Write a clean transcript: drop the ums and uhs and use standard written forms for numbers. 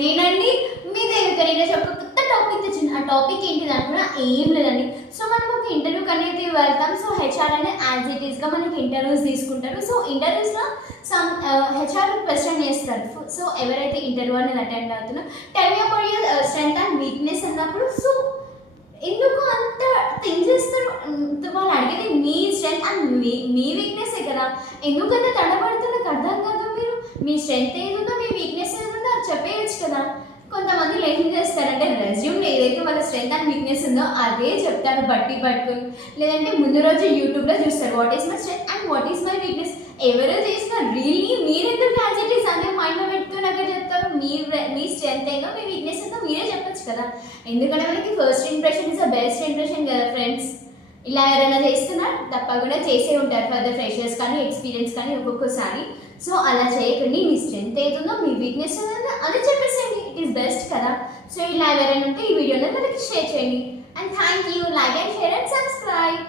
నేనండి మీ దగ్గర ఈరోజు ఒక కొత్త టాపిక్ తెచ్చింది. ఆ టాపిక్ ఏంటిది అనుకున్నా ఏం లేదండి. సో మనం ఒక ఇంటర్వ్యూకి అనేది వెళ్తాం. సో హెచ్ఆర్ అనేది యాజ్ ఇట్ ఈస్గా మనకి ఇంటర్వ్యూస్ తీసుకుంటారు. సో ఇంటర్వ్యూస్లో సమ్ హెచ్ఆర్ క్వశ్చన్ చేస్తారు. సో ఎవరైతే ఇంటర్వ్యూ అనేది అటెండ్ అవుతున్నారో tell me about your strength and weakness అన్నప్పుడు సో ఎందుకు అంత థింక్ చేస్తారు? వాళ్ళు అడిగేది మీ స్ట్రెంగ్త్ అండ్ మీ వీక్నెస్సే కదా. ఎందుకంత తడబడుతున్న నాకు అర్థం కాదు. మీరు మీ స్ట్రెంగ్త్ ఏదుందో మీ వీక్నెస్ ఏదుందో అది చెప్పేయచ్చు కదా. కొంతమంది ఏం చేస్తారంటే రెజ్యూమ్లో ఏదైతే వాళ్ళ స్ట్రెంగ్త్ అండ్ వీక్నెస్ ఉందో అదే చెప్తారు బట్టి పట్టుకుని. లేదంటే ముందు రోజు యూట్యూబ్లో చూస్తారు what is my strength and what is my weakness. ఎవరో చేసిన రియల్లీ మీరెందుకు యాజిటీస్ అనే మైండ్లో పెట్టుకుని అక్కడ చెప్తారు? మీ స్ట్రెంగ్త్ ఏందో మీ వీక్నెస్ ఏందో మీరే చెప్పచ్చు కదా. ఎందుకంటే మనకి first impression is the best impression కదా ఫ్రెండ్స్. ఇలా ఎవరైనా చేస్తున్నారు తప్పకుండా చేసే ఉంటారు ఫర్ ద ఫ్రెషర్స్ కానీ ఎక్స్పీరియన్స్ కానీ ఒక్కొక్కసారి. సో అలా చేయకండి. మీ స్ట్రెంగ్త్ ఏదుందో మీ వీక్నెస్ ఏదో అది చెప్పేసేయండి. ఇట్ ఈస్ బెస్ట్ కదా. సో ఇలా ఎవరైనా ఉంటే ఈ వీడియోని మనకి షేర్ చేయండి. And thank you. Like and share and subscribe.